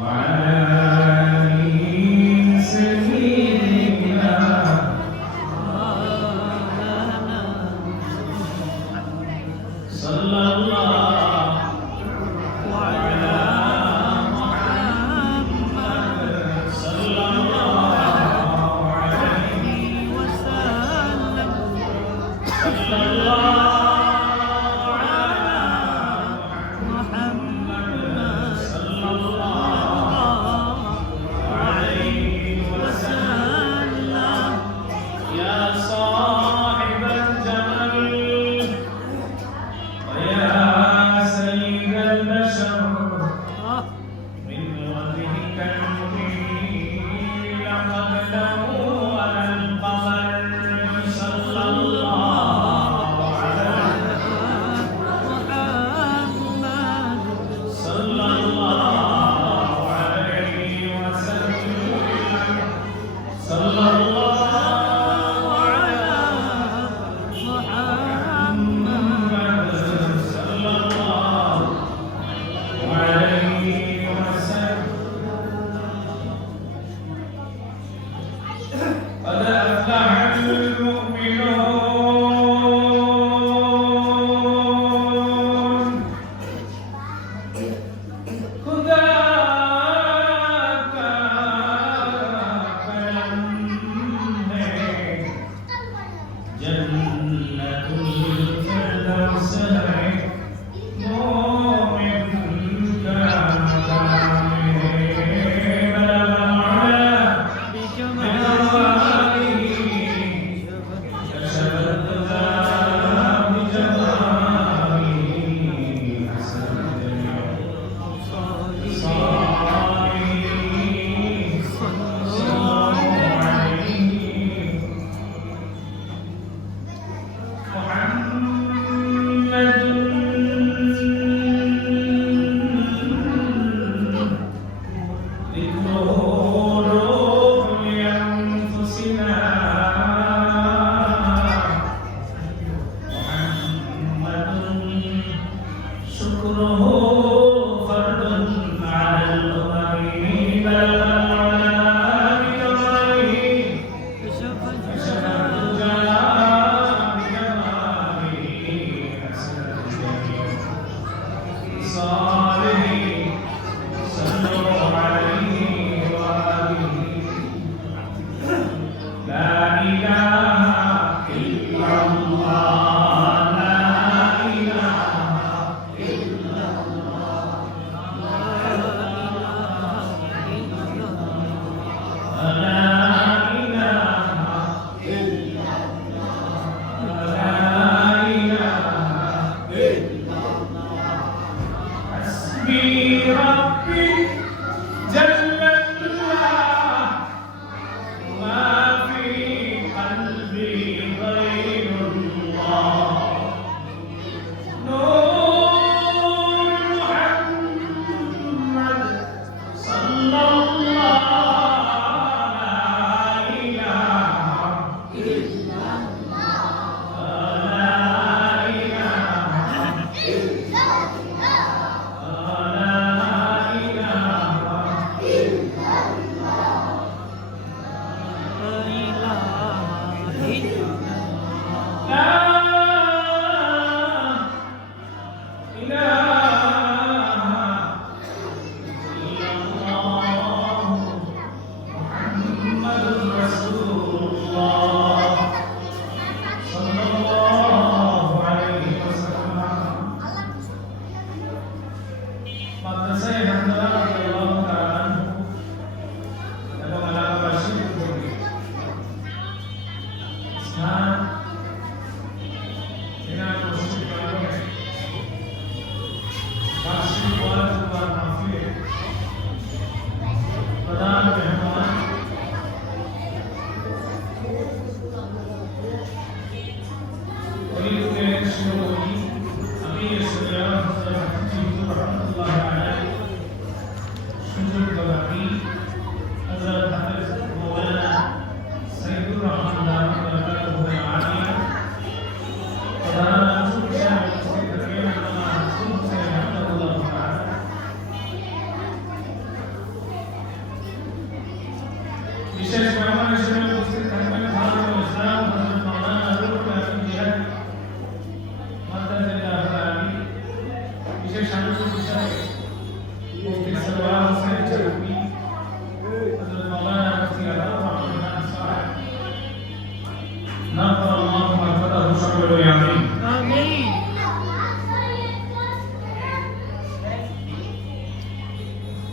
وعلى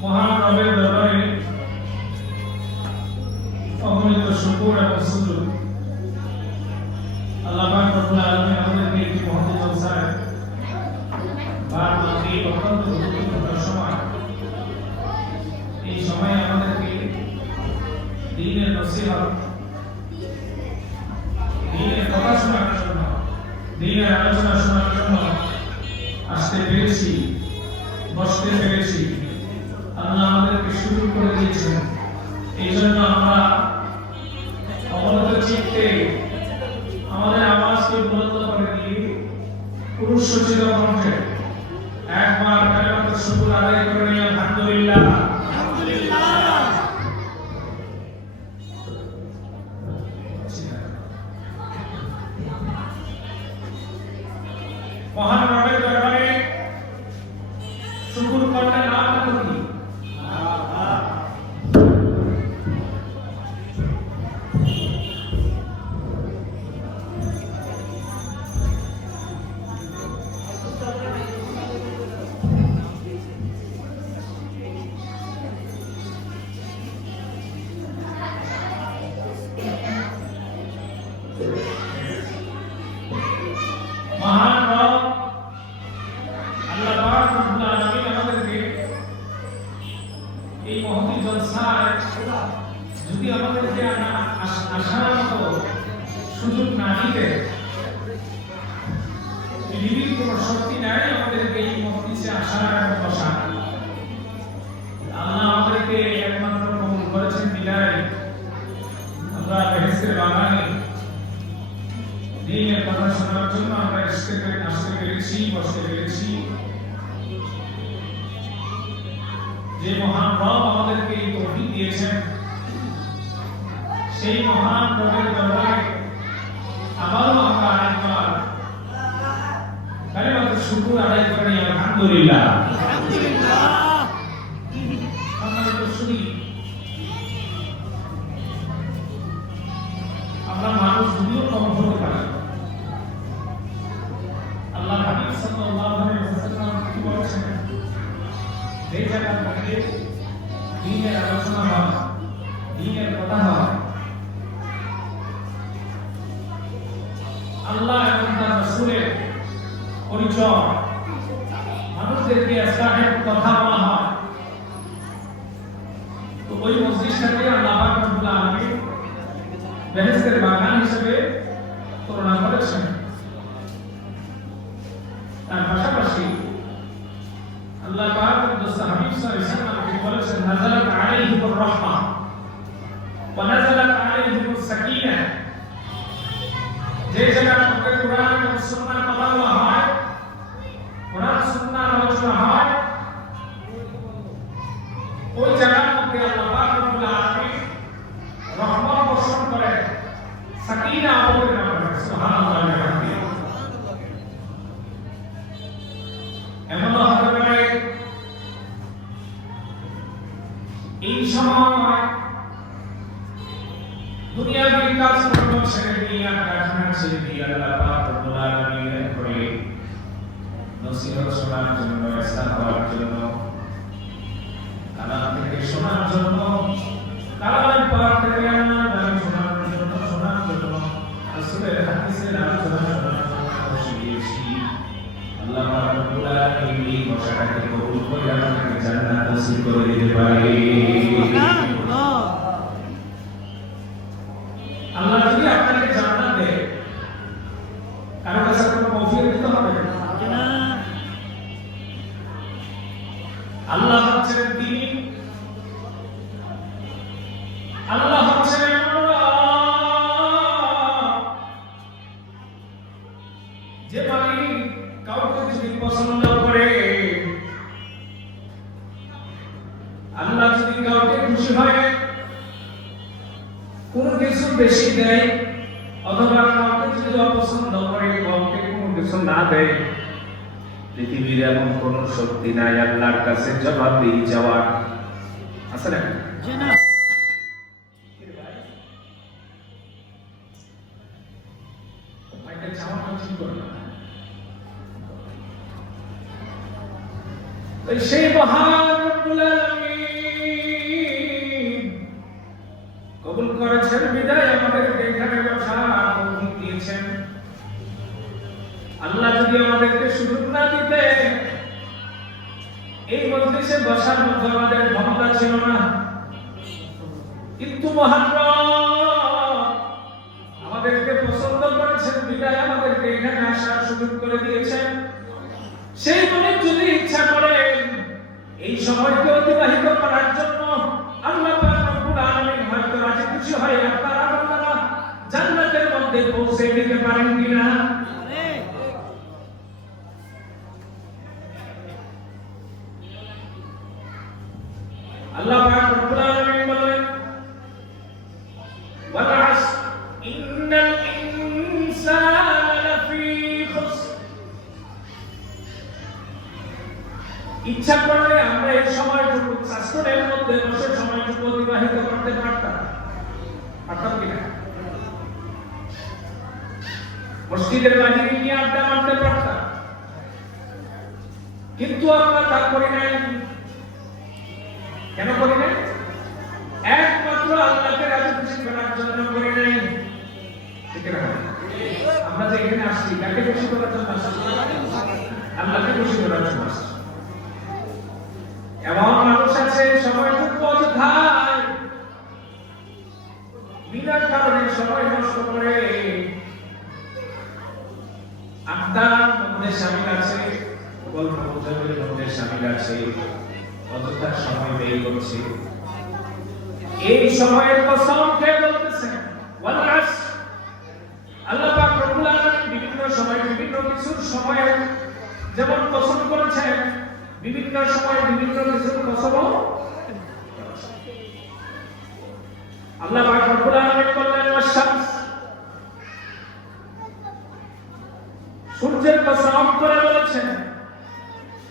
মহান রবের দরবারে অগণিত শুকর এবং সুজুদ। আল্লাহ পাক রব্বুল আলামিন আমাদেরকে এই মহৎ জলসায় বার মাগরিব অত্যন্ত গুরুত্বপূর্ণ সময়, এই সময়ে আমাদেরকে দ্বীনের নসিহত, দ্বীনের কথা শোনার জন্য, দ্বীনের আলোচনা শোনার জন্য আসতে পেরেছি, বসতে পেরেছি। আল্লাহ আমাদেরকে সুযোগ করে দিয়েছেন। এই জন্য আমরা অবনত চিত্তে আমাদের আওয়াজকে বুলন্দ করে দিয়ে পুরুষ সচিত কণ্ঠে একবার কালেমাতুল শুকর আদায় করে নিয়ে আলহামদুলিল্লাহ। মহান রবের দরবারে শুকর করলে নাম কি? মহান রব আল্লাহ পাক রব্বুল আলামিন আমাদেরকে এই মহৎ জলসায় যদি আমাদেরকে আসার মতো সুযোগ না দিতে, পৃথিবীর কোনো শক্তি নাই আমাদেরকে এই মজলিসে আসার এবং বসার। আল্লাহ আমাদেরকে একমাত্র কবুল করেছেন বিদায় আমরা বেহেশতের বাগানে দ্বীনের কথা শোনার জন্য আমরা আসতে পেরেছি, বসতে পেরেছি। যে মহান রব আমাদেরকে এই তৌফিক দিয়েছেন, সেই মহান রবের দরবারে আবারও আমরা আরেকবার কালেমাতুল শুকর আদায় করি আলহামদুলিল্লাহ। আমরা মানুষ যদিও কম হতে পারি, আল্লাহ হাবিব সাল্লাল্লাহু আলাইহি ওয়াসাল্লাম কি বলেছেন, এই জায়গার মধ্যে দ্বীনের আলোচনা হয়, দ্বীনের কথা হয়, আল্লাহ এবং তার রাসূলের পরিচয়, মানুষদেরকে ইসলামের কথা বলা হয়, তো ওই মজলিসটাকে আল্লাহ পাক রব্বুল আলামিন বেহেশতের বাগান হিসেবে তুলনা করেছেন। তার পাশাপাশি আল্লাহ পাক দোস্ত হাবিব সাল্লাল্লাহু আলাইহি ওয়াসাল্লামকে বলেছেন, নাযালাত আলাইহিমুর রাহমা ওয়া নাযালাত আলাইহিমুস সাকিনাহ। যে জায়গার মধ্যে কোরআন এবং সুন্নাহর কথা বলা হয়, কোরআন সুন্নাহর আলোচনা হয়, ওই জায়গার মধ্যে আল্লাহ পাক রব্বুল আলামিন রহমত বর্ষণ করে, সাকিনা অবতীর্ণ করে। সুবহানাল্লাহ। এমন হতে পারে এই সময় দুনিয়ার কাজ করতে ছেড়ে দিয়ে, কারখানা ছেড়ে দিয়ে আল্লাহ পাক রব্বুল আলামিনের করে নসিহত শোনার জন্য, ইসলাম হওয়ার জন্য, কালাম থেকে শোনার জন্য, কালামের পাক থেকে আল্লাহর বাণী শোনার জন্য, রাসূলের হাদিসের আলোচনা শোনার জন্য বসে গিয়েছি। আল্লাহ পাক রব্বুল আলামিন এই বসাটাকে কবুল করে আমাদেরকে জান্নাত নসিব করে দিতে পারে। আল্লাহ যদি আপনাকে জান্নাত দেয়, কারো কাছে কোনো কফিয়ত দিতে হবে না। আল্লাহ হচ্ছেন তিনি, আল্লাহ হচ্ছেন যে মালিক কাউকে যদি পছন্দ করে, আল্লাহ যদি কাউকে খুশি হয়, কোন কিছু বেশি দেয়, অথবা কাউকে যদি অপছন্দ করে, কাউকে কোনো কিছু না দেয়, পৃথিবীর এমন কোন শক্তি নাই আল্লাহর কাছে জবাবদিহি যাওয়ার। আছে না? জি না। মাইকেল চাওয়াটা ঠিক করে না। সেই মহান রব্বুল আলামিন কবুল করেছেন বিদায় আমাদেরকে এখানে বসার তৌফিক দিয়েছেন। আল্লাহ যদি আমাদেরকে সুযোগ না দিতেন, এই মজলিসে বসার মতো আমাদের ক্ষমতা ছিল না। কিন্তু মহান রব আমাদেরকে পছন্দ করেছেন বিদায় আমাদেরকে এখানে আসার সুযোগ করে দিয়েছেন। সেই মনে যদি ইচ্ছা করেন এই সময়কে অতিবাহিত করার জন্য আল্লাহ পাক রব্বুল আলামিন হয়তো রাজি খুশি হয় আপনারা জান্নাতের মধ্যে পৌঁছে দিতে পারেন কিনা? আল্লাহ পাক রব্বুল আলামিন বলেন, ওয়াল আসর ইন্নাল ইনসানা লাফি খুসর। ইচ্ছা করলে আমরা এই সময়টুকু শাস্ত্রের মধ্যে বসে সময়টুকু অতিবাহিত করতে পারতাম কিনা? মসজিদের বাহিরে গিয়ে আড্ডা মারতে পারতাম, কিন্তু আমরা তা করি নাই। কেন করি নাই? একমাত্র আল্লাহকে রাজি খুশি করার জন্য করি নাই। ঠিক না? আমরা যে এখানে আসছি কাকে খুশি করার জন্য আসছি? আল্লাহকে খুশি করার জন্য আসছি। এমন মানুষ আছে সময়টুকু অযথায় বিনা কারণে সময় নষ্ট করে আড্ডার মধ্যে শামিল আছে, গল্প গুজবের মধ্যে শামিল আছে, অযথা সময় ব্যয় করছে। এই সময়ের কসম কে বলতেছেন? ওয়াল আসর। আল্লাহ পাক রব্বুল আলামিন বিভিন্ন সময় বিভিন্ন কিছুর সময় যেমন কসম করেছেন, বিভিন্ন সময় বিভিন্ন কিছুর কসম আল্লাহ পাক রব্বুল আলামিন বললেন ওয়াশ-শামস, সূর্যের কসম করে বলেছেন,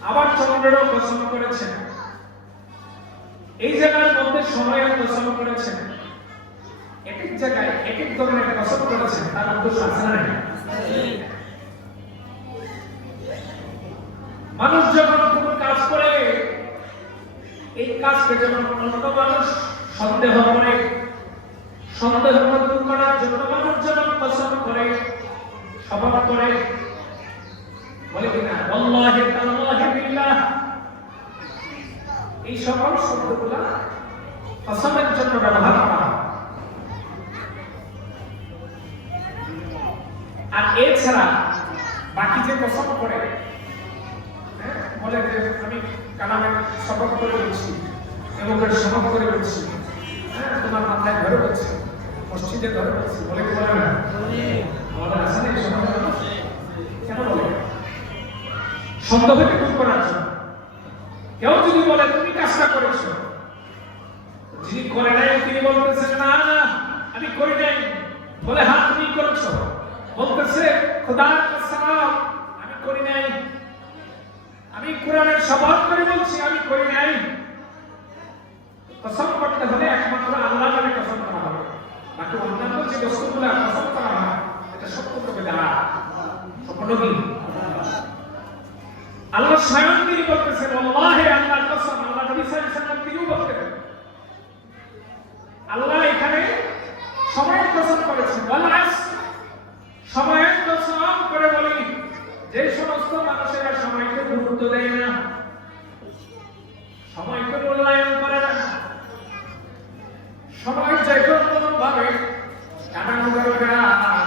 আবার চন্দ্রেরও কসম করেছেন। এই জায়গার মধ্যে সময়ের কসম করেছেন। এক এক জায়গায় এক এক ধরনের কসম করেছেন, তার উদ্দেশ্য আছে না? মানুষ যখন কোনো কাজ করে, এই কাজকে যখন অন্য মানুষ সন্দেহ করে, সন্দেহ দূর করার জন্য মানুষ যখন কসম করে, শপথ করে, বলে কিনা আল্লাহি তাআলাহি বিল্লাহ, এই সকল শব্দগুলো কসমের জন্য ব্যবহার করা হয়। আর এছাড়া বাকি যে কসম করে, বলে যে আমি কালামের শপথ করে বলছি, এমকের শপথ করে বলছি, তোমার মাথায় ধরে বলছি, মসজিদে ধরে বলছি, বলে কি বলে না? আমাদের আছে না এই শপথ? কেন বলে? সন্দেহকে দূর করার জন্য। কেউ যদি বলে তুমি কাজটা করেছো, যিনি করে নাই তিনি বলতেছেন না না আমি করি নাই, বলে হ্যাঁ তুমি করেছো, বলতেছে খোদার কসম আমি করি নাই, আমি কোরআনের শপথ করে বলছি আমি করি নাই। কসম করতে হলে একমাত্র আল্লাহর নামে কসম করা হবে, বাকি অন্যান্য যে বস্তুগুলো কসম করা হয় এটা সত্য তবে দ্বারা স্বপ্ন কি? আল্লাহ স্বয়ং তিনি বলতেছেন আল্লাহে আল্লাহর কসম, আল্লাহ নবী সাল্লাল্লাহু আলাইহি ওয়াসাল্লাম তিনিও বলতেন। আল্লাহ এখানে সময়ের কসম করেছেন, ওয়াল আসর, সময়ের কসম করে বলি যে সমস্ত মানুষেরা সময়কে গুরুত্ব দেয় না, সময়কে মূল্যায়ন করে না, সময় যে কোনো ভাবে কাটানো দরকার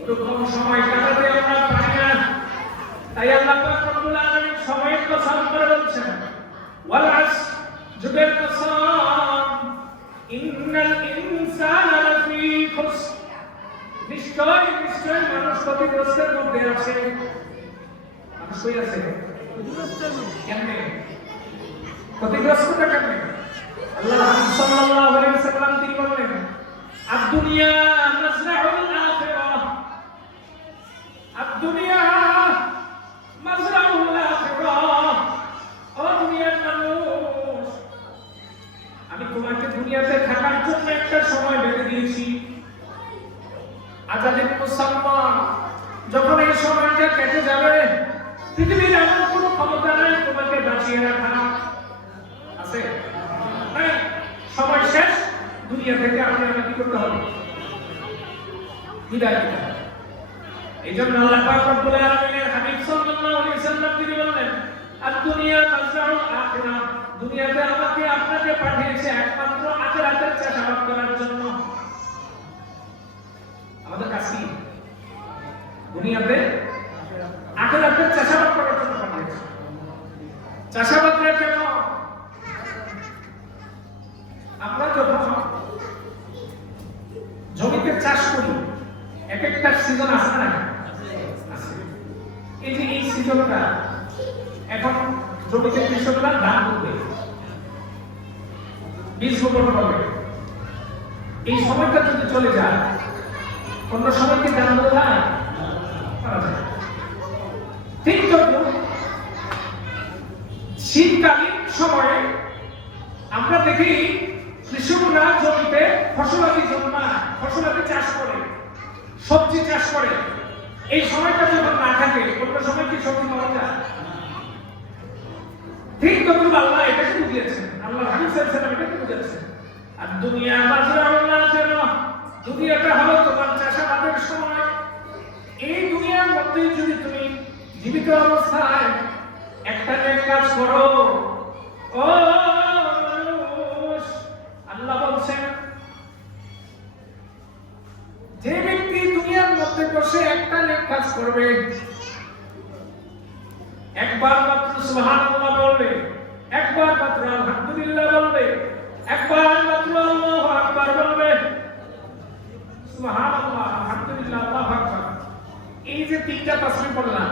ওরকম সময় কাটাতে আমরা পারি না। তাই আল্লাহ পাক রব্বুল আলামিন সময়ের কসম করে বলছেন ওয়াল আসর, যুগের কসম, ইন্নাল ইনসানা লাফি খুসর, নিশ্চয় নিশ্চয় মানুষ ক্ষতিগ্রস্তের মধ্যে আছে। মানুষ কই আছে? কেমনে ক্ষতিগ্রস্তটা কেমনে? আল্লাহ রাসূল সাল্লাল্লাহু আলাইহি ওয়াসাল্লাম তিনি বলেন আদ-দুনিয়া মাযরাউল আখিরাহ, আদ-দুনিয়া মাযরাউল আখিরাহ। ও দুনিয়ার মানুষ, আমি তোমাকে দুনিয়াতে থাকার জন্য একটা সময় বেঁধে দিয়েছি, আজাদিন মুসাম্মা। যখন এই সময়টা কেটে যাবে পৃথিবীর এমন কোনো ক্ষমতা নাই তোমাকে বাঁচিয়ে রাখা আছে নাই। সময় শেষ, দুনিয়া থেকে আমাকে কি করতে হবে? বিদায় নিতে হবে। এই জন্য আল্লাহ পাক রব্বুল আলামিনের হাবিব সাল্লাল্লাহু আলাইহি ওয়াসাল্লাম তিনি বললেন, আদ-দুনিয়া মাযরাউল আখিরাহ, দুনিয়াতে আমাকে আপনাকে পাঠিয়েছে একমাত্র আখিরাতের চাষাবাদ করার জন্য। আমাদের কাছে কি দুনিয়াতে আখিরাতের চাষাবাদ করার জন্য পাঠিয়েছে। চাষাবাদটা কেন? আমরা যখন জমিতে চাষ করি, এক একটা সিজন আছে না? এই যে এই সিজনটা এখন জমিতে কৃষকরা ধান করবে, বীজ বপন করবে। এই সময়টা যদি চলে যায়, অন্য সময় কি ধান করা যায়? ঠিক তদ্রুপ শীতকালীন সময়ে আমরা দেখি কৃষকরা জমিতে ফসলাদি জন্মায়, ফসলাদি চাষ করে, সবজি চাষ করে। এই সময়টা যখন না থাকে, অন্য সময় কি সবজি পাওয়া যায়? ঠিক তদ্রুপ আল্লাহ এটাকে বুঝিয়েছেন, আল্লাহ হাবিব সাল্লাল্লাহু আলাইহি ওয়াসাল্লাম এটাকে বুঝিয়েছেন। আর দুনিয়া মাযরাউল আখিরাহ, দুনিয়াটা হলো তোমার চাষাবাদের সময়। এই দুনিয়ার মধ্যে যদি তুমি জীবিত অবস্থায় একটা নেক কাজ করো, ও মানুষ, আল্লাহ বলছেন যে ব্যক্তি দুনিয়ার মধ্যে বসে একটা নেক কাজ করবে, একবার মাত্র সুবহানাল্লাহ বলবে, একবার মাত্র আলহামদুলিল্লাহ বলবে, একবার মাত্র আল্লাহু আকবার বলবে, সুবহানাল্লাহ, আলহামদুলিল্লাহ, আল্লাহু আকবার। এই যে তিনটা তাসবিহ পড়লাম,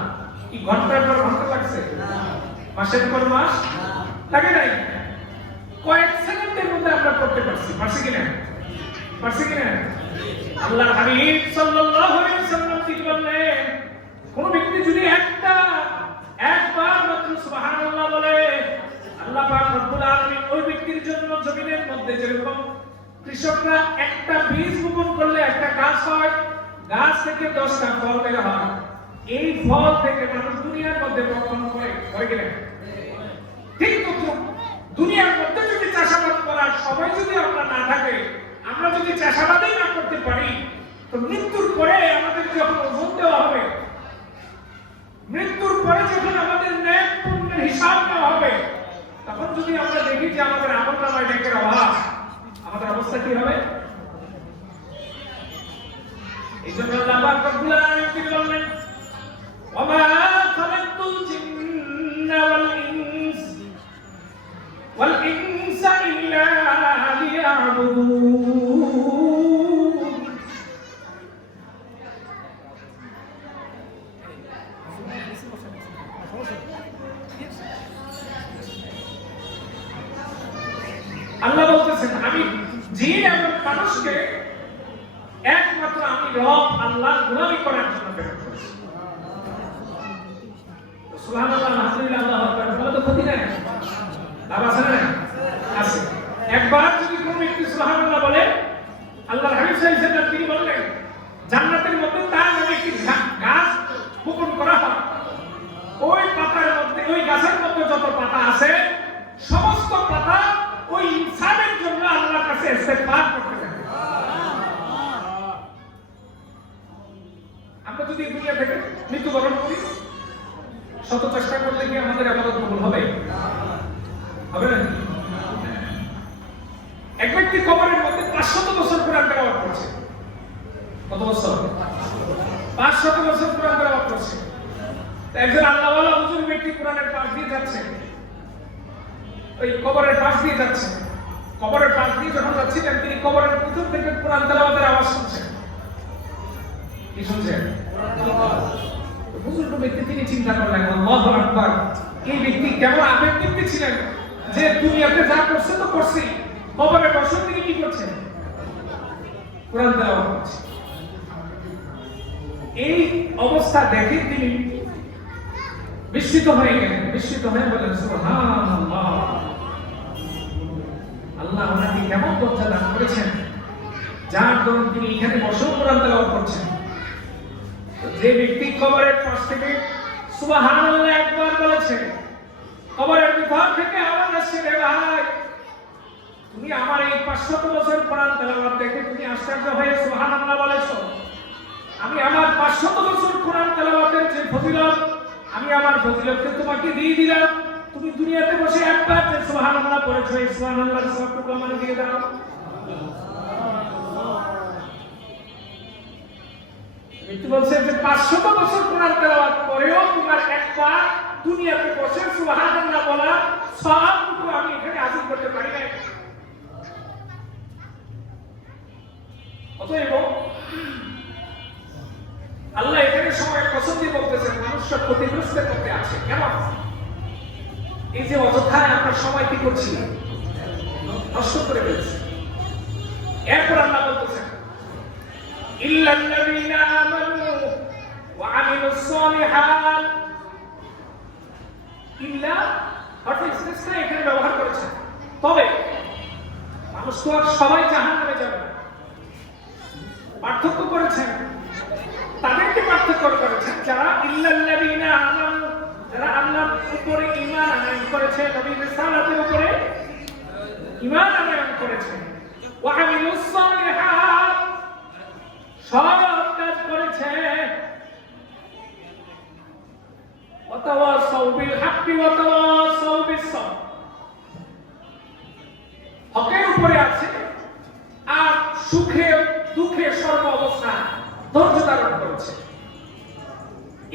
কি ঘন্টার পর ঘন্টা লাগছে? মাসের পর মাস লাগে নাই? কয়েক সেকেন্ডের মধ্যে আমরা করতে পারছি। পারছি কিনা? পারছি কিনা? আল্লাহর হাবিব সাল্লাল্লাহু আলাইহি ওয়াসাল্লাম তিনি বললেন, কোন ব্যক্তি যদি একবার মাত্র সুবহানাল্লাহ বলে, আল্লাহ পাক রব্বুল আলামিন ওই ব্যক্তির জন্য জমিনের মধ্যে যেরকম কৃষকরা একটা বীজ বপন করলে একটা গাছ হয়, গাছ থেকে 10টা ফল বের হয়, এই ফল থেকে মানুষ দুনিয়ার মধ্যে বপন করে গেলেন। ঠিক তদ্রুপ দুনিয়ার মধ্যে যদি চাষাবাদ করার সময় যদি আমরা না থাকে, আমরা যদি চাষাবাদই না করতে পারি, তো মৃত্যুর পরে আমাদের যখন ওজন দেওয়া হবে, মৃত্যুর পরে যখন আমাদের ন্যায় পুণ্যের হিসাব নেওয়া হবে, তখন যদি আমরা দেখি যে আমাদের আমলনামায় নেকের অভাব, আমাদের অবস্থা কি হবে? এই জন্য আল্লাহ পাক রব্বুল আলামিন তিনি বললেন, ওয়া মা খালাকতুল জিন্না ওয়াল ইনসা ইল্লা লিয়াবুদুন। আল্লাহ বলতেছেন, আমি জিন এবং মানুষকে একমাত্র আমি রব আল্লাহর গোলামি করার জন্য প্রেরণ করেছি। সুবহানাল্লাহ, আলহামদুলিল্লাহ, আল্লাহু আকবার বলে তো ক্ষতি নাই, লাভ আছে না? আছে। একবার যদি কোনো ব্যক্তি সুবহানাল্লাহ বলে, আল্লাহর হাবিব সাল্লাল্লাহু আলাইহি ওয়াসাল্লাম তিনি বললেন, জান্নাতের মধ্যে তার নামে একটি গাছ বপন করা হয়। ওই পাতার মধ্যে, ওই গাছের মধ্যে যত পাতা আছে, সমস্ত পাতা ওই ইনসানের জন্য আল্লাহর কাছে ইস্তেগফার করতে থাকে। আমরা যদি দুনিয়া থেকে মৃত্যুবরণ করি, শত চেষ্টা করলে কি আমাদের ইবাদত কবুল হবে? হবে না? এক ব্যক্তি কবরের মধ্যে 500 বছর কোরআন তেলাওয়াত করছে। কত বছর? 500 বছর কোরআন তেলাওয়াত করছে। একজন আল্লাহওয়ালা হুজুর ব্যক্তি কোরআনের পাশ দিয়ে যাচ্ছে, ওই কবরের পাশ দিয়ে যাচ্ছে। কবরের পাশ দিয়ে যখন যাচ্ছিলেন, তিনি কবরের ভিতর থেকে কোরআন তেলাওয়াতের আওয়াজ শুনছেন। কি শুনছেন? বুজুর্গ ব্যক্তি তিনি চিন্তা করলেন, আল্লাহু আকবার, এই ব্যক্তি কেমন আবেগিক ছিলেন যে দুনিয়াতে যা করছে তো করছে, কবরে বসে তিনি কি করছেন? কোরআন তেলাওয়াত করছেন। এই অবস্থা দেখে তিনি বিস্মিত হয়ে গেলেন। বিস্মিত হয়ে বলেন, সুবহানাল্লাহ, আল্লাহ ওনাকে কেমন দরজা দান করেছেন, যার দরুন তিনি এখানে বসেও কোরআন তেলাওয়াত করছেন। যে ব্যক্তি কবরের পাশ থেকে সুবহানাল্লাহ একবার বলেছে। কবরের ভিতর থেকে আওয়াজ আসছে, রে ভাই তুমি আমার এই 500 বছর কোরআন তেলাওয়াত দেখে তুমি আশ্চর্য হয়ে সুবহানাল্লাহ বলেছো। আমি আমার 500 বছর কোরআন তেলাওয়াতের যে ফজিলত, আমি আমার ফজিলতকে তোমাকে দিয়ে দিলাম। তুমি দুনিয়াতে বসে একবার যে সুবহানাল্লাহ পড়েছো, এই সুবহানাল্লাহর সবটুকু আমাকে দিয়ে দাও। এটি বলছে যে 500 বছর কোরআন তেলাওয়াত করেও তোমার একবার দুনিয়াতে বসে সুবহানাল্লাহ বলা সবটুকু আমি এখানে হাসিল করতে পারি না। অতএব আল্লাহ এখানে সময় কসম দিয়ে বলতেছেন মানুষ ক্ষতিগ্রস্তের মধ্যে আছে। কেন? এই যে অযথায় আমরা সময় কি করছি, নষ্ট করে ফেলছি। এরপর আল্লাহ বলতেছেন ইল্লাল্লাযীনা আমানু ওয়া আমিলুস সালিহাত, ইল্লা অর্থাৎ ইসতিসনা এখানে ব্যবহার করেছেন। তবে মানুষ তো আর সবাই জাহান্নামে যাবে না, পার্থক্য করেছেন। তাদেরকে পার্থক্য করেছেন যারা ইল্লাল্লাযীনা আমানু, যারা আল্লাহর উপরে ঈমান আনয়ন করেছে, নবীর রিসালাতের উপরে ঈমান আনয়ন করেছে, ওয়া আমিলুস সালিহাত, সৎ কাজ করেছে, ওয়া তাওয়াসাউ বিল হাক্কি ওয়া তাওয়াসাউ বিস সাবর, হকের উপরে আছে আর সুখে দুঃখে সর্ব অবস্থায় ধৈর্য ধারণ করেছে।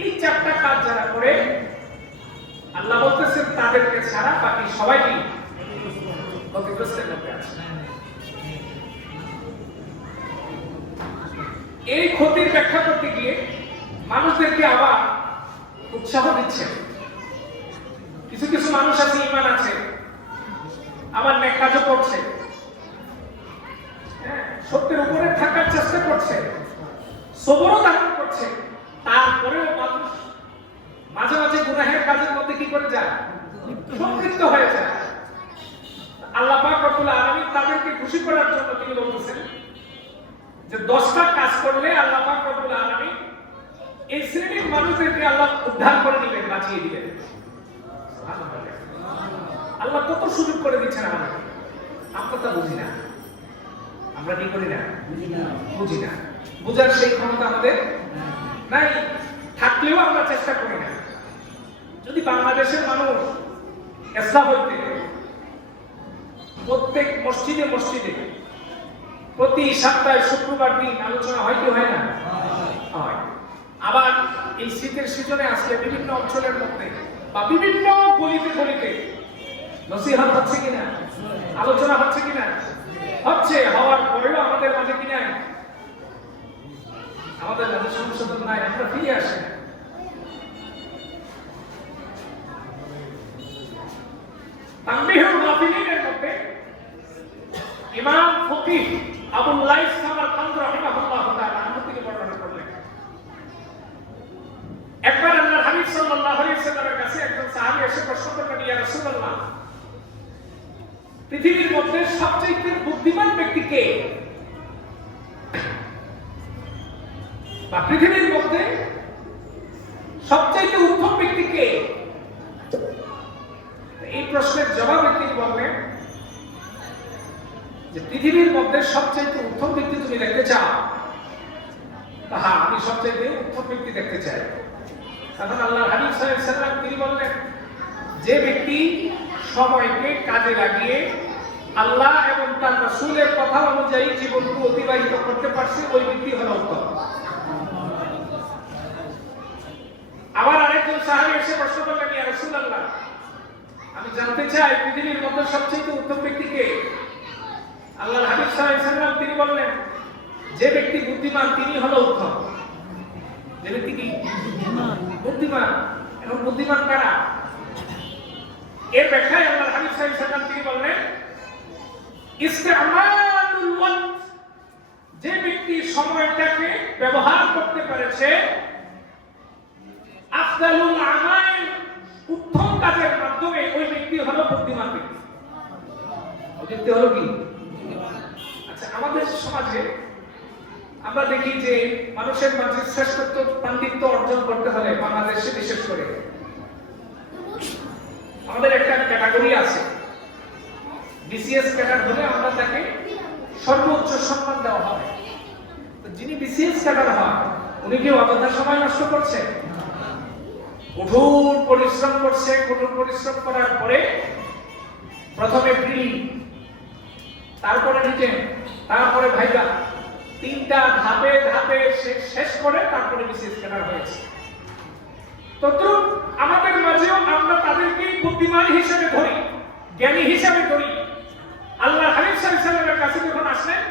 এই 4টা কাজ যারা করে, আল্লাহ বলতেছেন তাদেরকে ছাড়া বাকি সবাই ক্ষতিগ্রস্তের মধ্যে আছে। এই ক্ষতির ব্যাখ্যা করতে গিয়ে মানুষদেরকে আবার উৎসাহ দিচ্ছে। কিছু কিছু মানুষ আছে, ঈমান আছে, আবার নেক কাজও করছে, সত্যের উপরে থাকার চেষ্টা করছে, সবরও ধারণ করছে, তারপরেও মানুষ মাঝে মাঝে গুনাহের কাজের মধ্যে কি করে যায়, সম্পৃক্ত হয়ে যায়। আল্লাহ পাক রব্বুল আলামিন তাদেরকে খুশি করার জন্য তিনি বলতেছেন যে 10টা কাজ করলে আল্লাহ পাক রব্বুল আলামিন এই শ্রেণীর মানুষদেরকে আল্লাহ উদ্ধার করে দিবেন, বাঁচিয়ে দিবেন। আল্লাহ কত সুযোগ করে দিচ্ছেন আমাদের, আমরা তা বুঝি না। আমরা কি করি না, বুঝি না। বুঝার সেই ক্ষমতা আমাদের নাই, থাকলেও আমরা চেষ্টা করি না। যদি বাংলাদেশের মানুষ ইসলাম হইতে প্রত্যেক মসজিদে মসজিদে প্রতি সপ্তাহে শুক্রবার দিন আলোচনা হয় কি হয় না? হয়। আবার এই শীতের সিজনে আসলে বিভিন্ন অঞ্চলের মধ্যে বা বিভিন্ন গলিতে গলিতে নসিহত হচ্ছে কিনা, আলোচনা হচ্ছে কিনা? হচ্ছে। হওয়ার পরেও আমাদের মাঝে কি নাই? আমাদের মাঝে সংশোধন নাই, আমরা ফিরে আসি। তানবীহুল গাফিলিনের মধ্যে ইমাম ফকিহ আবুল লাইস সামারকান্দি রাহিমাহুল্লাহ তাআলা থেকে বর্ণনা করলেন, একবার আল্লাহর হাবিব সাল্লাল্লাহু আলাইহি ওয়াসাল্লামের কাছে একজন সাহাবী এসে প্রশ্ন করলেন, ইয়া রাসূলুল্লাহ, পৃথিবীর মধ্যে সবচেয়ে বুদ্ধিমান ব্যক্তি কে? বা পৃথিবীর মধ্যে সবচেয়ে উত্তম ব্যক্তি কে? এই প্রশ্নের জবাবে তিনি বললেন যে পৃথিবীর মধ্যে সবচেয়ে উত্তম ব্যক্তি তুমি দেখতে চাও? হ্যাঁ, আমি সবচেয়ে উত্তম ব্যক্তি দেখতে চাই। তখন আল্লাহর হাবিব সাল্লাল্লাহু আলাইহি ওয়াসাল্লাম তিনি বললেন, যে ব্যক্তি সময়কে কাজে লাগিয়ে আল্লাহ এবং তার রাসূলের কথা অনুযায়ী জীবনকে অতিবাহিত করতে পারছে, ওই ব্যক্তি হলো উত্তম। আবার আরেকজন সাহাবী এসে প্রশ্ন করলেন, ইয়া রাসূলুল্লাহ, আমি জানতে চাই পৃথিবীর মধ্যে সবচেয়ে উত্তম ব্যক্তি কে? আল্লাহর হাবিব সাল্লাল্লাহু আলাইহি ওয়াসাল্লাম তিনি বললেন, যে ব্যক্তি বুদ্ধিমান তিনি হলো উত্তম। যে ব্যক্তি কি বুদ্ধিমান, এবং বুদ্ধিমান কারা? এর ব্যাখ্যায় আল্লাহর হাবিব সাল্লাল্লাহু আলাইহি ওয়াসাল্লাম তিনি বললেন, ইসতিমালুল ওয়াক্ত, যে ব্যক্তি সময়টাকে ব্যবহার করতে পেরেছে আফদালুল আমাল, উত্তম কাজের মাধ্যমে, ওই ব্যক্তি হলো বুদ্ধিমান ব্যক্তি। ওই ব্যক্তি হলো কি? আচ্ছা, আমাদের সমাজে আমরা দেখি যে মানুষের মাঝে শ্রেষ্ঠত্ব পাণ্ডিত্য অর্জন করতে হলে বাংলাদেশে বিশেষ করে আমাদের একটা ক্যাটাগরি আছে, বিসিএস ক্যাডার হলে আমরা তাকে সর্বোচ্চ সম্মান দেওয়া হয়। যিনি বিসিএস ক্যাডার হয় উনি কি অযথা সময় নষ্ট করছে? কঠোর পরিশ্রম করছে। কঠোর পরিশ্রম করার পরে প্রথমে প্রি, তারপরে রিটেন, তারপরে ভাইভা, 3টা ধাপে ধাপে শেষ করে তারপরে বিসিএস ক্যাডার হয়েছে। তদ্রুপ আমাদের মাঝেও আমরা তাদেরকে বুদ্ধিমান হিসেবে ধরি, জ্ঞানী হিসেবে ধরি। আল্লাহ হাবিব সাল্লাল্লাহু আলাইহি ওয়াসাল্লামের কাছে যখন আসলেন,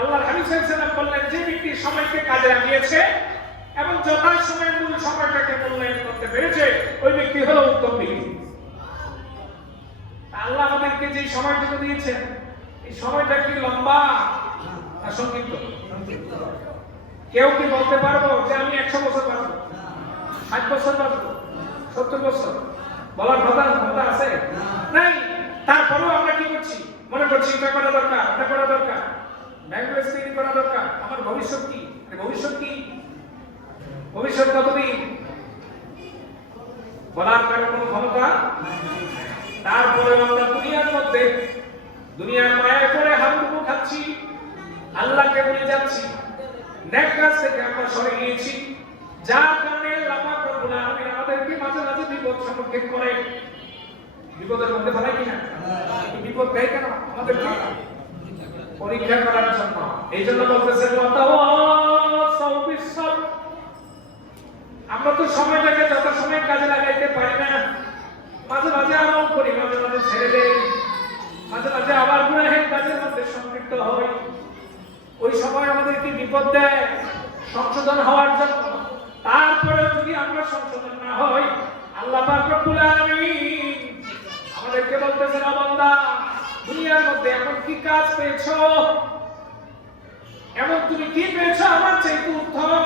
আল্লাহ হাবিব সাল্লাল্লাহু আলাইহি ওয়াসাল্লাম বললেন, যে ব্যক্তি সময়কে কাজে লাগিয়েছে এবং যথাসময়ে মূল সময়টাকে মূল্যায়ন করতে পেরেছে, ওই ব্যক্তি হলো উত্তম ব্যক্তি। আল্লাহ আমাদেরকে যে সময়টুকু দিয়েছেন, এই সময়টা কি লম্বা না সংক্ষিপ্ত? কেউ কি বলতে পারবো যে আমি 100 বছর বাঁচবো, 60 বছর বাঁচবো, 70 বছর? বলার ক্ষমতা আছে? নাই। তারপরেও আমরা কি করছি? মনে করছি এটা করা দরকার, এটা করা দরকার, ল্যাঙ্গুয়েজ তৈরি করা দরকার। আমার ভবিষ্যৎ কি? ভবিষ্যৎ কি? ভবিষ্যৎ কতদিন বলার কারো কোনো ক্ষমতা? তারপরে আমরা দুনিয়ার মধ্যে দুনিয়ার মায়া করে হাবুডুবু খাচ্ছি, আল্লাহকে ভুলে যাচ্ছি, নেক কাজ থেকে আমরা সরে গিয়েছি, যার কারণে আল্লাহ পাক রব্বুল আলামিন আমাদেরকে মাঝে মাঝে বিপদ সম্মুখীন করে। বিপদের মধ্যে ফেলাই কিনা? বিপদ দেয় কেন? আমাদেরকে পরীক্ষা করার জন্য। এই জন্য বলতেছেন আমরা তো সময়টাকে যথাসময়ে কাজে লাগাইতে পারি না। মাঝে মাঝে আমল করি, মাঝে মাঝে ছেড়ে দেই, মাঝে মাঝে আবার গুনাহের কাজের মধ্যে সম্পৃক্ত হই। ওই সময় আমাদেরকে বিপদ দেয় সংশোধন হওয়ার জন্য। তারপরে যদি আমরা সংশোধন না হই, আল্লাহ পাক রব্বুল আলামিন আমাদেরকে বলতেছেন, ও বান্দা, দুনিয়ার মধ্যে এমন কি কাজ পেয়েছো, এমন তুমি কি পেয়েছো আমার চাইতে উত্তম,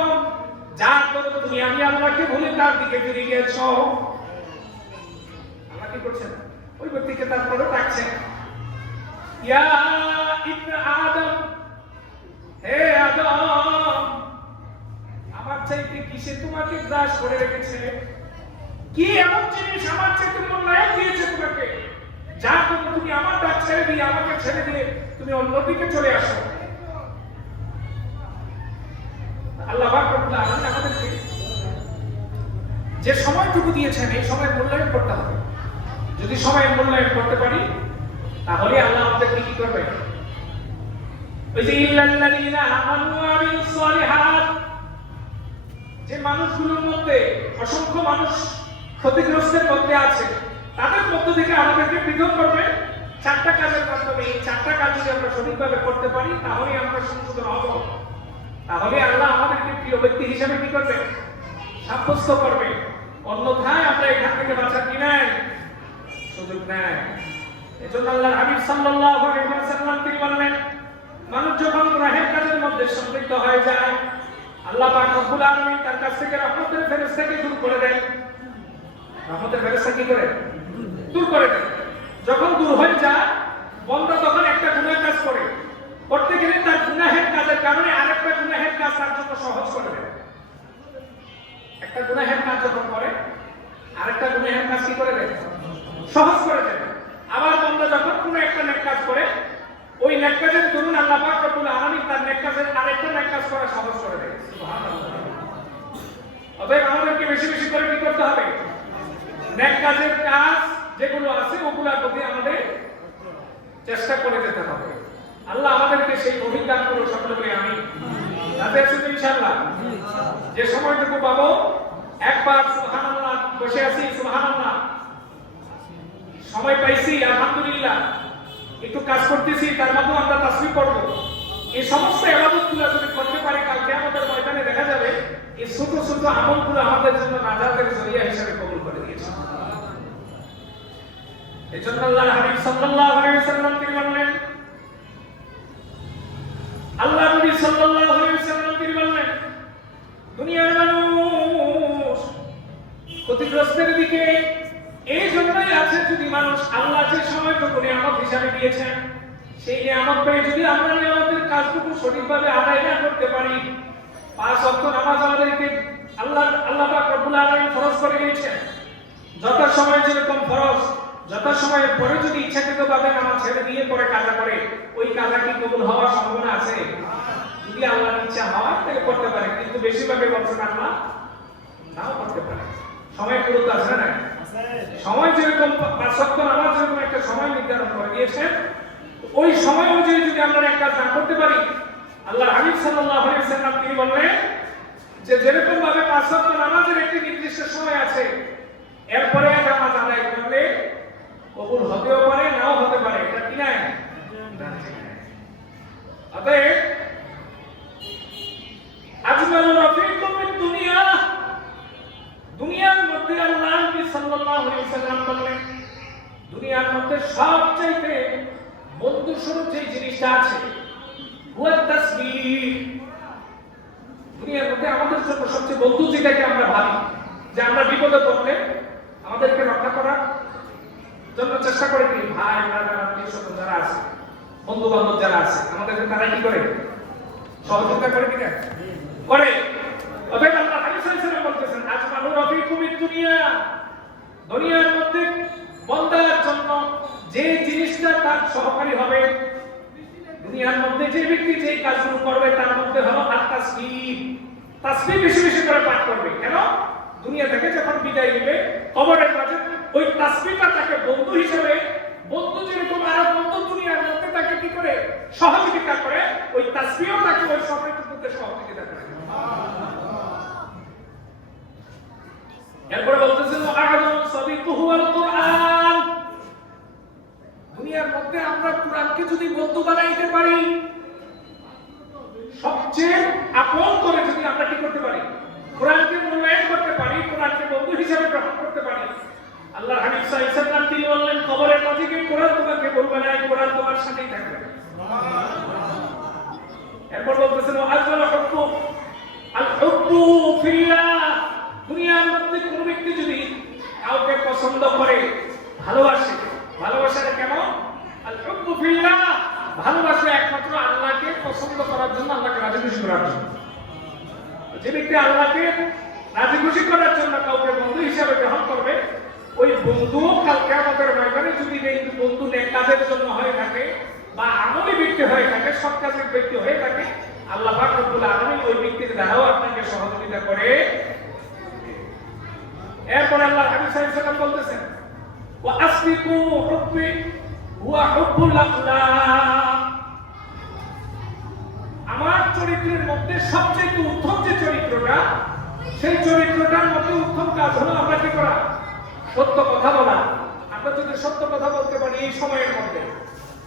যার কারণে তুমি আমি আল্লাহকে ভুলে তার দিকে ফিরে গিয়েছো? আল্লাহ কি করছেন? ওই ব্যক্তিকে তারপরে ডাকছেন, ইয়া ইবনে আদম, হে আদম, আমার চাইতে কিসে তোমাকে গ্রাস করে রেখেছে? কি এমন জিনিস আমার চাইতে মূল্যায়ন দিয়েছে তোমাকে, যার জন্য তুমি আমার ডাক ছেড়ে দিয়ে, আমাকে ছেড়ে দিয়ে তুমি অন্যদিকে চলে আসো? আল্লাহ পাক রব্বুল আলামিন আমাদেরকে যে সময়টুকু দিয়েছেন, এই সময়ের মূল্যায়ন করতে হবে। যদি সময়ের মূল্যায়ন করতে পারি, তাহলে আল্লাহ আমাদেরকে কি করবে? ওই যে ইল্লাল্লাযীনা আমানু ওয়া আমিলুস সালিহাত, যে মানুষগুলোর মধ্যে অসংখ্য মানুষ ক্ষতিগ্রস্তের মধ্যে আছে, তাদের মধ্য থেকে আমাদেরকে পৃথক করবে 4টা কাজের মাধ্যমে। এই 4টা কাজ যদি আমরা সঠিকভাবে করতে পারি, তাহলে আমরা সংশোধন হব। তাহলে আল্লাহ আমাদেরকে প্রিয় ব্যক্তি হিসেবে কি করবে? সাব্যস্ত করবে। অন্যথায় আমরা এখান থেকে বাঁচার কি নাই? সুযোগ নাই। এজন্য আল্লাহর হাবিব সাল্লাল্লাহু আলাইহি ওয়াসাল্লাম তিনি বলেন, মানুষ যখন গুনাহের কাজের মধ্যে সম্পৃক্ত হয়ে যায়, আল্লাহ পাক রব্বুল আলামিন তার কাছ থেকে রহমতের ফেরেশতাকে দূর করে দেন। রহমতের ফেরেশতা কি করে? দূর করে দেন। যখন দূর হয়ে যায়, বান্দা তখন একটা গুনাহ কাজ করে, করতে গেলে তার গুনাহের কাজের কারণে আরেকটা গুনাহের কাজ তার জন্য সহজ করে দেয়। একটা গুনাহের কাজ যখন করে, আরেকটা গুনাহের কাজ কি করে দেয়? সহজ করে দেয়। আবার বান্দা যখন কোনো একটা নেক কাজ করে, ওই নেক কাজের দরুন আল্লাহ পাক রব্বুল আলামিন তার নেক কাজের আরেকটা নেক কাজ করা সহজ করে দেয়। সুবহানাল্লাহ। অতএব আমাদেরকে বেশি বেশি করে কি করতে হবে? নেক কাজের কাজ যেগুলো আছে ওগুলোর প্রতি আমাদের চেষ্টা করে যেতে হবে। আল্লাহ আমাদেরকে সেই অভিজ্ঞান করো সকলে বলে আমি। রাতে আছি তো ইনশাআল্লাহ? যে সময়টুকু পাবো, একবার সুবহানাল্লাহ বসে আছি, সুবহানাল্লাহ, সময় পাইছি, আলহামদুলিল্লাহ, একটু কাজ করতেছি, তার মধ্যে আমরা তাসবিহ করব। এই সমস্ত ইবাদতগুলো যদি করতে পারি, কালকে আমাদের ময়দানে দেখা যাবে এই ছোট ছোট আমলগুলো আমাদের জন্য নাজাতের জরিয়া হিসেবে কবুল করে দিয়েছে। এজন্য আল্লাহর হাবিব সাল্লাল্লাহু আলাইহি ওয়াসাল্লাম তিনি বললেন, আল্লাহ নবী সাল্লাল্লাহু আলাইহি ওয়াসাল্লাম তিনি বললেন, দুনিয়ার মানুষ ক্ষতিগ্রস্তের দিকে এই জন্যই আছে, যদি মানুষ আল্লাহ যে সময়টুকু নিয়ামত হিসাবে দিয়েছেন, সেই নিয়ামত পেয়ে যদি আমরা নিয়ামতের কাজটুকু সঠিকভাবে আদায় না করতে পারি, 5 ওয়াক্ত নামাজ আমাদেরকে আল্লাহ পাক রব্বুল আলামিন ফরজ করে দিয়েছেন, যথাসময়ে যেরকম ফরজ, যথাসময়ের পরে যদি ইচ্ছাকৃতভাবে নামাজ ছেড়ে দিয়ে পরে কাজা করে, ওই কাজা কি কবুল হওয়ার সম্ভাবনা আছে? যদি আল্লাহর ইচ্ছা হয় তাহলে করতে পারে, কিন্তু বেশিরভাগই বলছেন আল্লাহ নাও করতে পারে। সময় গুরুত্ব আছে না? সময় যেরকম 5 ওয়াক্ত নামাজ যেরকম একটা সময় নির্ধারণ করে দিয়েছেন, ওই সময় অনুযায়ী যদি আমরা এক কাজ না করতে পারি, আল্লাহ হাবিব সাল্লাল্লাহু আলাইহি ওয়াসাল্লাম তিনি বললেন যে যেরকম ভাবে 5 ওয়াক্ত নামাজের একটি নির্দিষ্ট সময় আছে, এরপরে নামাজ আদায় করলে কবুল হতেও পারে নাও হতে পারে, এটা কি না? অতএব আজমালু রাফিকুম ফিদ দুনিয়া, দুনিয়ার মধ্যে আল্লাহ নবী সাল্লাল্লাহু আলাইহি ওয়াসাল্লাম বললেন দুনিয়ার মধ্যে সবচেয়ে বন্ধু স্বরূপ যে জিনিসটা আছে হুয়া তাসবিহ। দুনিয়ার মধ্যে আমাদের জন্য সবচেয়ে বন্ধু যেটাকে আমরা ভাবি, যে আমরা বিপদে পড়লে আমাদেরকে রক্ষা করার জন্য চেষ্টা করে কি ভাই ব্রাদার আত্মীয়-স্বজন যারা আছে, বন্ধু বান্ধব যারা আছে, আমাদেরকে তারা কি করে? সহযোগিতা করে কি করে? অতএব আল্লাহ হাবিব সাল্লাল্লাহু আলাইহি ওয়াসাল্লাম বলতেছেন আজমালু রাফিকুম ফিদ দুনিয়া, দুনিয়ার মধ্যে বান্দার জন্য যে জিনিসটা তার সহকারী হবে, দুনিয়ার মধ্যে যে ব্যক্তি যে কাজগুলো করবে তার মধ্যে হলো তাসবিহ। তাসবিহ বেশি বেশি করে পাঠ করবে। কেন? দুনিয়া থেকে যখন বিদায় নেবে কবরের মাঝে ওই তাসবিহটা তাকে বন্ধু হিসেবে, বন্ধু যেরকম আর বন্ধু দুনিয়ার মধ্যে তাকে কি করে সহযোগিতা করে, ওই তাসবিহও তাকে ওই সময়টুকুতে সহযোগিতা করে। এরপরে বলতেছেন আ'যামু সাদিকুহু আল কুরআন, দুনিয়ার মধ্যে আমরা কোরআনকে যদি বন্ধু বানাইতে পারি, সবচেয়ে আপন করে যদি আমরা কি করতে পারি, কোরআনকে মূল্যায়ন করতে পারি, কোরআনকে বন্ধু হিসেবে গ্রহণ করতে পারি, আল্লাহর হাবিব সাল্লাল্লাহু আলাইহি ওয়াসাল্লাম তিনি বললেন কবরের মাঝে গিয়ে কোরআন তোমাকে বলবে না, কোরআন তোমার সাথেই থাকবে। এরপর বলতেছেন আজমাল হুব্বু আল হুব্বু ফিল্লাহ, দুনিয়ার মধ্যে কোন ব্যক্তি যদি কাউকে পছন্দ করে, ভালোবাসে, ভালোবাসাটা কেমন? আল হুব্বু ফিল্লাহ, ভালোবাসা একমাত্র আল্লাহকে পছন্দ করার জন্য, আল্লাহকে রাজি খুশি করার জন্য। যে ব্যক্তি আল্লাহকে রাজি খুশি করার জন্য কাউকে বন্ধু হিসেবে গ্রহণ করবে, ওই বন্ধু কাল কিয়ামতের ময়দানে যদি এই বন্ধু নেক কাজের জন্য হয়ে থাকে বা আমলি ব্যক্তি হয়ে থাকে, সৎ কাজের ব্যক্তি হয়ে থাকে, আল্লাহ পাক রব্বুল আলামিন ওই ব্যক্তির দ্বারাও আপনাকে সহযোগিতা করে। এরপর আল্লাহ হাবিব সাল্লাল্লাহু আলাইহি ওয়াসাল্লাম বলতেছেন ওয়া আসবিকু হুব্বি হুয়া হুব্বুল আখলাক, আমার চরিত্রের মধ্যে সবচেয়ে উত্তম যে চরিত্রটা, সেই চরিত্রটার মধ্যে উত্তম কাজ হলো আমরা কি করা? সত্য কথা বলা। আমরা যদি সত্য কথা বলতে পারি এই সময়ের মধ্যে,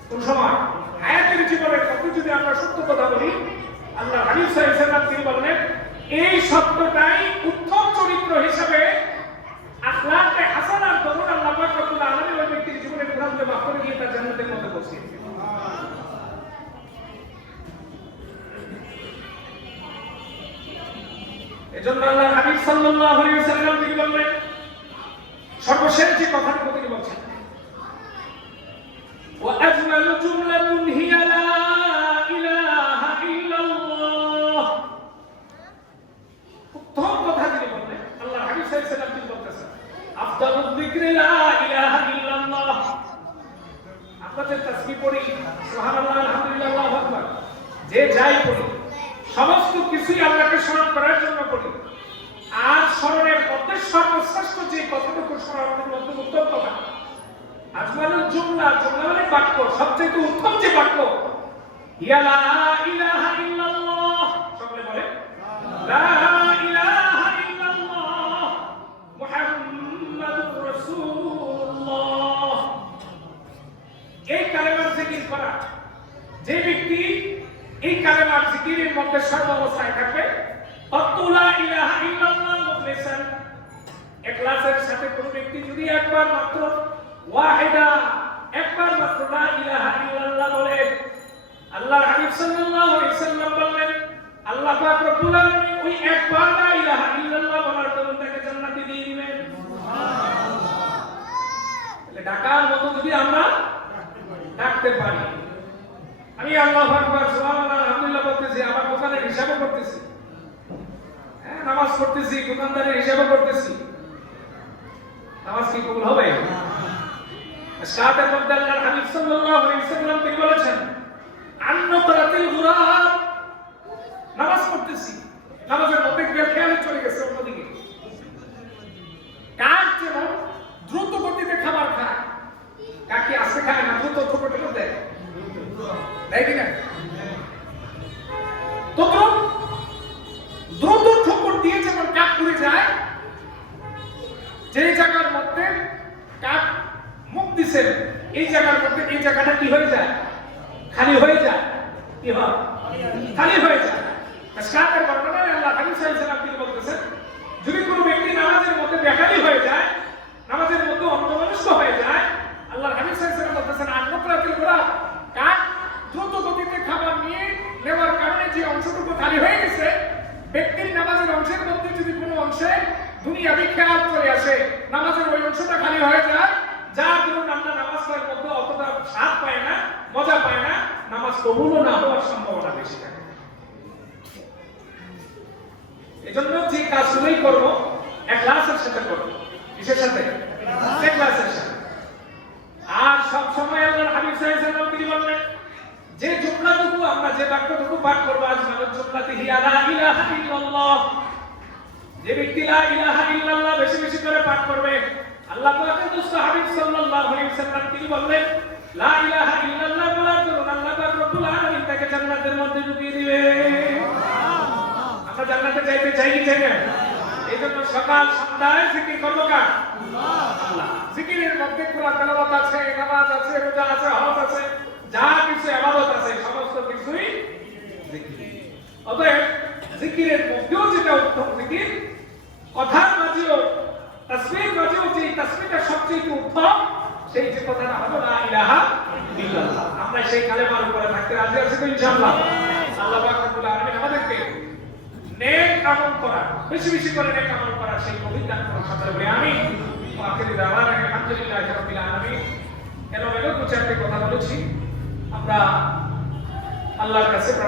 কোন সময়? হায়াতের জীবনের মধ্যে যদি আমরা সত্য কথা বলি, আল্লাহ হাবিব সাল্লাল্লাহু আলাইহি ওয়াসাল্লাম তিনি বলেন এই সত্যটাই উত্তম চরিত্র হিসেবে আখলাকে হাসানার দরুন আল্লাহ পাক রব্বুল আলামিন ওই ব্যক্তির জীবনের গুনাহকে মাফ করে দিয়ে তার জান্নাতের মধ্যে বসিয়ে দিবেন। এজন্য আল্লাহ হাবিব সাল্লাল্লাহু আলাইহি ওয়াসাল্লাম তিনি বললেন, সর্বশেষ যে কথাটুকু তিনি বলছেন ওয়া আজমালু জুমলাতুন হিয়া লা ইলাহা ইল্লাল্লাহ, উত্তম কথা তিনি বললেন। আল্লাহ হাবিব সাল্লাল্লাহু আলাইহি ওয়াসাল্লাম তিনি বলতেছেন আফদালুয যিকরি লা ইলাহা ইল্লাল্লাহ। আপনাদের তাসবিহ পড়ি, সুবহানাল্লাহ, আলহামদুলিল্লাহ, আল্লাহু আকবার, যে যাই পড়ি সমস্ত কিছুই আল্লাহকে স্মরণ করার জন্য পড়ি। আর স্মরণের মধ্যে সর্বশ্রেষ্ঠ যে কতটুকু স্মরণের মধ্যে উত্তম কথা, আজমালুল জুমলা, জুমলা মানে বাক্য, সবচেয়ে উত্তম যে বাক্য ইয়া লা ইলাহা ইল্লাল্লাহ, সকলে বলে লা ইলাহা ইল্লাল্লাহ মুহাম্মাদুর রাসূলুল্লাহ। এই কালেমার জিকির করা, যে ব্যক্তি এই কালেমার জিকিরের মধ্যে সর্বাবস্থায় থাকবে, লা ইলাহা ইল্লাল্লাহ মুখলিসান, ইখলাসের সাথে কোন ব্যক্তি যদি একবার মাত্র ওয়াহিদা, একবার মাত্র লা ইলাহা ইল্লাল্লাহ বলে, আল্লাহর হাবিব সাল্লাল্লাহু আলাইহি ওয়াসাল্লাম বললেন আল্লাহ পাক রব্বুল আলামিন ওই একবার লা ইলাহা ইল্লাল্লাহ বলার জন্য তাকে জান্নাতে দিয়ে দিবেন। সুবহানাল্লাহ। ডাকার মতো যদি আমরা ডাকতে পারি, আল্লাহু আকবার সুবহানাল্লাহ আলহামদুলিল্লাহ বলতেছি, আমার দোকানের হিসাবও করতেছি, হ্যাঁ নামাজ পড়তেছি, দোকানদারের হিসাবও করতেছি, নামাজ কি কবুল হবে? সাহাবের মধ্যে আল্লাহর হাবিব সাল্লাল্লাহু আলাইহি ওয়াসাল্লাম তিনি বলেছেন, আন্নাকারাতিল গুরাব, নামাজ পড়তেছি, নামাজের মধ্যে খেয়াল চলে গেছে অন্যদিকে। কাক যেমন দ্রুত গতিতে খাবার খায়, কাকি আস্তে খায় না, দ্রুত ঠোকর ঠোকর দেয়, তাই কিনা? তো দ্রুত ঠোকর দিয়ে যেমন কাক উড়ে যায়, যে জায়গার মধ্যে কাক মুখ দিছে এই জায়গার মধ্যে এই জায়গাটা কি হয়ে যায়? খালি হয়ে যায়। কি হয়? খালি হয়ে যায়। সাহাবের বর্ণনায় আল্লাহ হাবিব সাল্লাল্লাহু আলাইহি ওয়াসাল্লাম তিনি বলতেছেন, যদি কোনো ব্যক্তি নামাজের মধ্যে বেখালি হয়ে যায়, নামাজের মধ্যে অন্যমনস্ক হয়ে যায়, আল্লাহ হাবিব সাল্লাল্লাহু আলাইহি ওয়াসাল্লাম বলতেছেন, আন্নাকারাতিল গুরাব, কাক দ্রুত গতিতে খাবার নিয়ে নেওয়ার কারণে যে অংশটুকু খালি হয়ে গেছে, ব্যক্তির নামাজের অংশের মধ্যে যদি কোনো অংশে দুনিয়াবি খেয়াল চলে আসে, নামাজের ওই অংশটা খালি হয়ে যায়, যার জন্য আমরা নামাজ পড়ার মধ্যে অতটা স্বাদ পাই না, মজা পাই না, নামাজ কবুলও না হওয়ার সম্ভাবনা বেশি থাকে। এজন্য যে কাজগুলোই করবো ইখলাসের সাথে করবো। কিসের সাথে? ইখলাসের সাথে। আর সব সময় আল্লাহর হাবিব সাল্লাল্লাহু আলাইহি ওয়াসাল্লাম তিনি বললেন, যে জুমলাটুকু আমরা যে বাক্যটুকু পাঠ করবো, আজমানুল জুমলাতি হিয়া লা ইলাহা ইল্লাল্লাহ, যে ব্যক্তি লা ইলাহা ইল্লাল্লাহ বেশি বেশি করে পাঠ করবে, আল্লাহ পাকের দোস্ত হাবিব সাল্লাল্লাহু আলাইহি ওয়াসাল্লাম তিনি বললেন, লা ইলাহা ইল্লাল্লাহ বলার জন্য আল্লাহ পাক রব্বুল আলামিন তাকে জান্নাতের মধ্যে ঢুকিয়ে দিবে। আমরা জান্নাতে যাইতে চাই কি চাই না? এইজন্য সকাল সন্ধ্যায় জিকির করব কার? আল্লাহ। জিকিরের মধ্যে কোরআন তেলাওয়াত আছে, নামাজ আছে, রোজা আছে, হজ আছে, যা কিছু ইবাদত আছে সমস্ত কিছুই জিকির। অতএব জিকিরের মধ্যেও যেটা উত্তম জিকির, কথার মাঝেও তাসবিহের মাঝেও যে তাসবিহটা সবচেয়ে উত্তম, সেই যে কথাটা হলো লা ইলাহা ইল্লাল্লাহ। আমরা সেই কালেমার উপরে থাকতে রাজি আছি তো ইনশাআল্লাহ? আল্লাহ পাক রব্বুল আলামিন আমাদেরকে নেক আমল করা, বেশি বেশি করে নেক আমল করা সেই তৌফিক দান করুন। সকলে বলি আমিন। ওয়া আখিরু দাওয়ানা আলহামদুলিল্লাহি রাব্বিল আলামিন। এলো দু চারটি কথা বলেছি, আমরা আল্লাহর কাছে